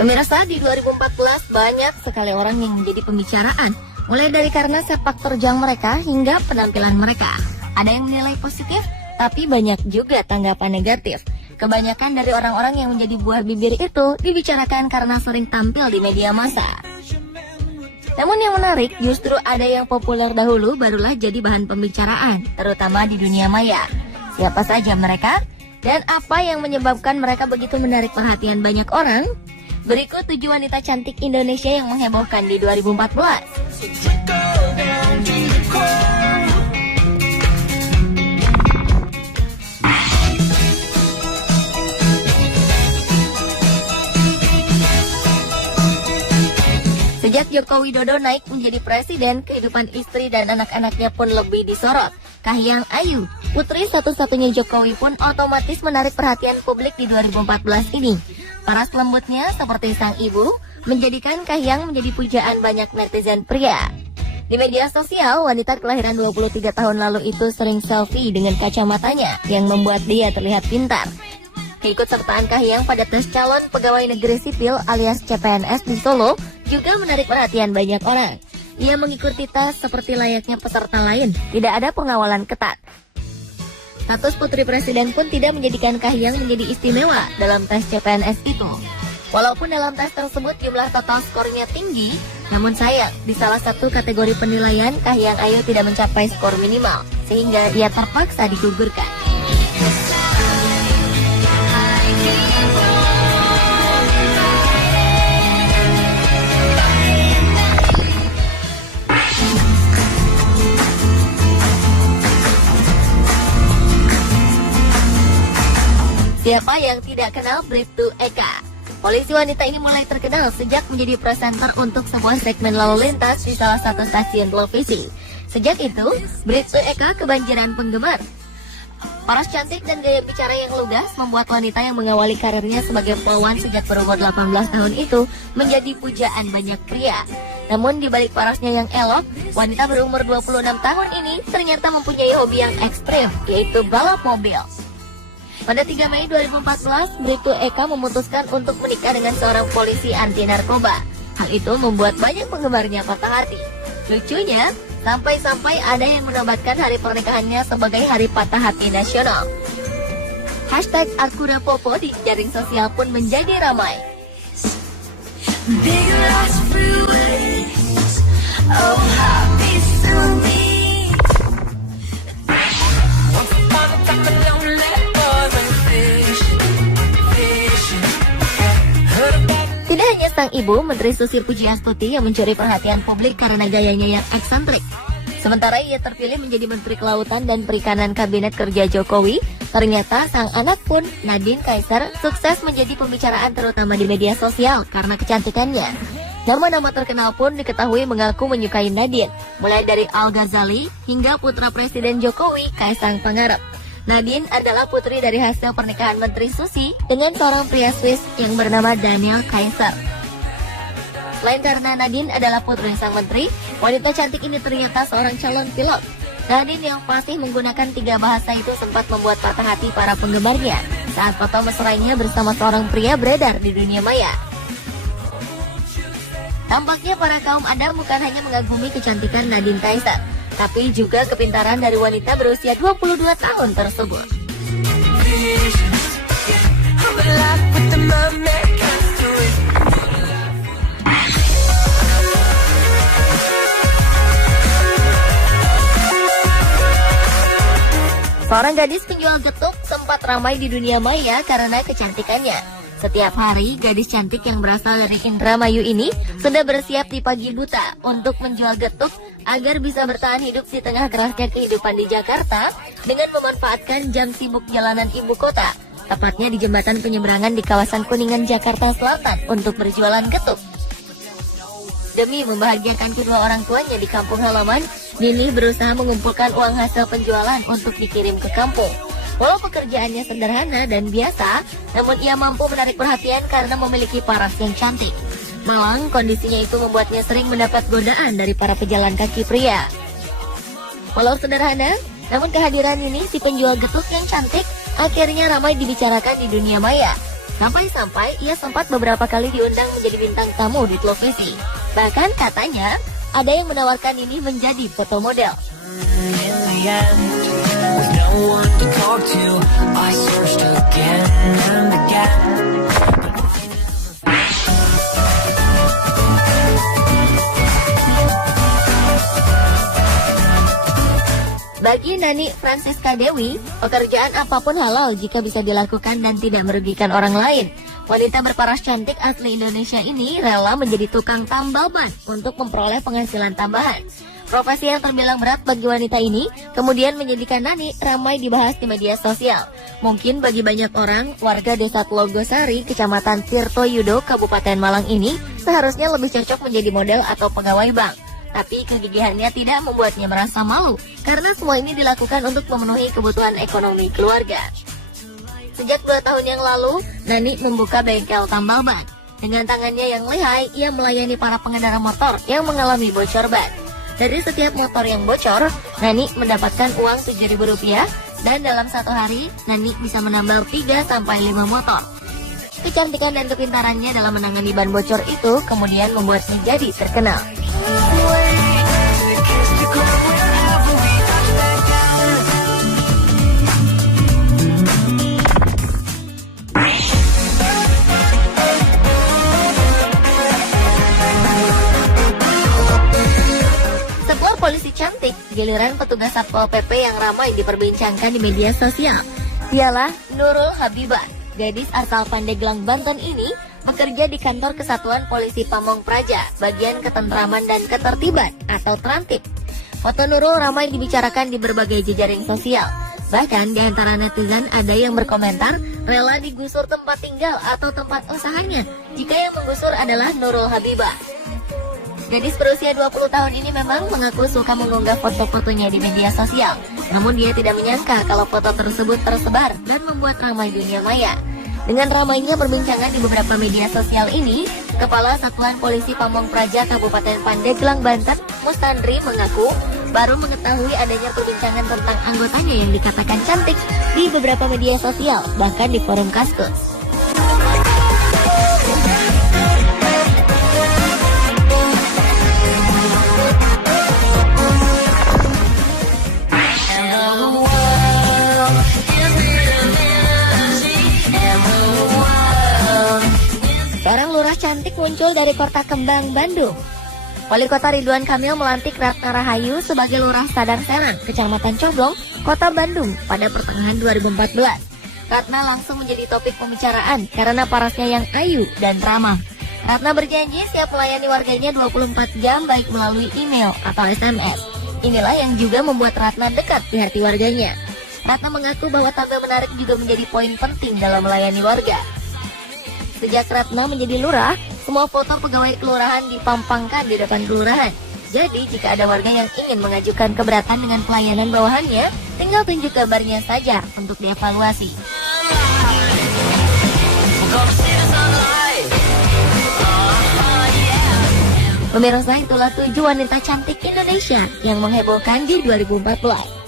Pemirsa, di 2014 banyak sekali orang yang menjadi pembicaraan, mulai dari karena sepak terjang mereka hingga penampilan mereka. Ada yang menilai positif, tapi banyak juga tanggapan negatif. Kebanyakan dari orang-orang yang menjadi buah bibir itu dibicarakan karena sering tampil di media massa. Namun yang menarik, justru ada yang populer dahulu barulah jadi bahan pembicaraan, terutama di dunia maya. Siapa saja mereka? Dan apa yang menyebabkan mereka begitu menarik perhatian banyak orang? Berikut 7 wanita cantik Indonesia yang menghebohkan di 2014. Sejak Joko Widodo naik menjadi presiden, kehidupan istri dan anak-anaknya pun lebih disorot. Kahiyang Ayu, putri satu-satunya Jokowi, pun otomatis menarik perhatian publik di 2014 ini. Paras lembutnya seperti sang ibu menjadikan Kahiyang menjadi pujaan banyak netizen pria. Di media sosial, wanita kelahiran 23 tahun lalu itu sering selfie dengan kacamatanya yang membuat dia terlihat pintar. Keikutsertaan Kahiyang pada tes calon pegawai negeri sipil alias CPNS di Solo juga menarik perhatian banyak orang. Ia mengikuti tes seperti layaknya peserta lain, tidak ada pengawalan ketat. Status putri presiden pun tidak menjadikan Kahiyang menjadi istimewa dalam tes CPNS itu. Walaupun dalam tes tersebut jumlah total skornya tinggi, namun sayang di salah satu kategori penilaian Kahiyang Ayu tidak mencapai skor minimal, sehingga ia terpaksa digugurkan. Siapa yang tidak kenal Bribtu Eka? Polisi wanita ini mulai terkenal sejak menjadi presenter untuk sebuah segmen lalu lintas di salah satu stasiun televisi. Sejak itu, Bribtu Eka kebanjiran penggemar. Paras cantik dan gaya bicara yang lugas membuat wanita yang mengawali karirnya sebagai perawan sejak berumur 18 tahun itu menjadi pujaan banyak pria. Namun di balik parasnya yang elok, wanita berumur 26 tahun ini ternyata mempunyai hobi yang ekstrim, yaitu balap mobil. Pada 3 Mei 2014, Bribtu Eka memutuskan untuk menikah dengan seorang polisi anti narkoba. Hal itu membuat banyak penggemarnya patah hati. Lucunya, sampai-sampai ada yang menobatkan hari pernikahannya sebagai hari patah hati nasional. Hashtag #AkuRapopo di jaring sosial pun menjadi ramai. Tidak hanya sang ibu, Menteri Susi Pujiastuti yang mencuri perhatian publik karena gayanya yang eksentrik. Sementara ia terpilih menjadi Menteri Kelautan dan Perikanan Kabinet Kerja Jokowi, ternyata sang anak pun, Nadine Kaisar, sukses menjadi pembicaraan terutama di media sosial karena kecantikannya. Nama-nama terkenal pun diketahui mengaku menyukai Nadine, mulai dari Al Ghazali hingga putra Presiden Jokowi, Kaisang Pangarep. Nadine adalah putri dari hasil pernikahan Menteri Susi dengan seorang pria Swiss yang bernama Daniel Kaiser. Selain karena Nadine adalah putri sang menteri, wanita cantik ini ternyata seorang calon pilot. Nadine yang fasih menggunakan 3 bahasa itu sempat membuat patah hati para penggemarnya saat foto mesranya bersama seorang pria beredar di dunia maya. Tampaknya para kaum Adam bukan hanya mengagumi kecantikan Nadine Kaiser, tapi juga kepintaran dari wanita berusia 22 tahun tersebut. Seorang gadis penjual getuk sempat ramai di dunia maya karena kecantikannya. Setiap hari, gadis cantik yang berasal dari Indramayu ini sudah bersiap di pagi buta untuk menjual getuk agar bisa bertahan hidup di tengah kerasnya kehidupan di Jakarta dengan memanfaatkan jam sibuk jalanan ibu kota, tepatnya di jembatan penyeberangan di kawasan Kuningan, Jakarta Selatan untuk berjualan getuk. Demi membahagiakan kedua orang tuanya di kampung halaman, Nini berusaha mengumpulkan uang hasil penjualan untuk dikirim ke kampung. Walau pekerjaannya sederhana dan biasa, namun ia mampu menarik perhatian karena memiliki paras yang cantik. Malang, kondisinya itu membuatnya sering mendapat godaan dari para pejalan kaki pria. Walau sederhana, namun kehadiran ini si penjual getuk yang cantik akhirnya ramai dibicarakan di dunia maya. Sampai-sampai ia sempat beberapa kali diundang menjadi bintang tamu di televisi. Bahkan katanya, ada yang menawarkan ini menjadi foto model. Bagi Nani Francisca Dewi, pekerjaan apapun halal jika bisa dilakukan dan tidak merugikan orang lain. Wanita berparas cantik asli Indonesia ini rela menjadi tukang tambal ban untuk memperoleh penghasilan tambahan. Profesi yang terbilang berat bagi wanita ini kemudian menjadikan Nani ramai dibahas di media sosial. Mungkin bagi banyak orang, warga desa Tlogosari, Kecamatan Tirtoyudo, Kabupaten Malang ini seharusnya lebih cocok menjadi model atau pegawai bank. Tapi kegigihannya tidak membuatnya merasa malu, karena semua ini dilakukan untuk memenuhi kebutuhan ekonomi keluarga. Sejak 2 tahun yang lalu, Nani membuka bengkel tambal ban. Dengan tangannya yang lihai, ia melayani para pengendara motor yang mengalami bocor ban. Dari setiap motor yang bocor, Nani mendapatkan uang Rp7.000, dan dalam 1 hari, Nani bisa menambal 3-5 motor. Kecantikan dan kepintarannya dalam menangani ban bocor itu kemudian membuatnya jadi terkenal. Sebuah polisi cantik, giliran petugas Satpol PP yang ramai diperbincangkan di media sosial. Dialah Nurul Habibah, gadis asal Pandeglang, Banten ini bekerja di kantor Kesatuan Polisi Pamong Praja, bagian ketentraman dan ketertiban atau Trantip. Foto Nurul ramai dibicarakan di berbagai jejaring sosial. Bahkan di antara netizen ada yang berkomentar rela digusur tempat tinggal atau tempat usahanya jika yang menggusur adalah Nurul Habibah. Gadis berusia 20 tahun ini memang mengaku suka mengunggah foto-fotonya di media sosial. Namun dia tidak menyangka kalau foto tersebut tersebar dan membuat ramai dunia maya. Dengan ramainya perbincangan di beberapa media sosial ini, Kepala Satuan Polisi Pamong Praja Kabupaten Pandeglang, Banten, Mustandri mengaku baru mengetahui adanya perbincangan tentang anggotanya yang dikatakan cantik di beberapa media sosial, bahkan di forum Kaskus. Seorang lurah cantik muncul dari Kota Kembang, Bandung. Wali Kota Ridwan Kamil melantik Ratna Rahayu sebagai Lurah Sadang Serang, Kecamatan Coblong, Kota Bandung pada pertengahan 2014. Ratna langsung menjadi topik pembicaraan karena parasnya yang ayu dan ramah. Ratna berjanji siap melayani warganya 24 jam baik melalui email atau SMS. Inilah yang juga membuat Ratna dekat di hati warganya. Ratna mengaku bahwa tampil menarik juga menjadi poin penting dalam melayani warga. Sejak Ratna menjadi lurah, semua foto pegawai kelurahan dipampangkan di depan kelurahan. Jadi jika ada warga yang ingin mengajukan keberatan dengan pelayanan bawahannya, tinggal tunjuk gambarnya saja untuk dievaluasi. Pemirsa, itulah 7 wanita cantik Indonesia yang menghebohkan di 2014.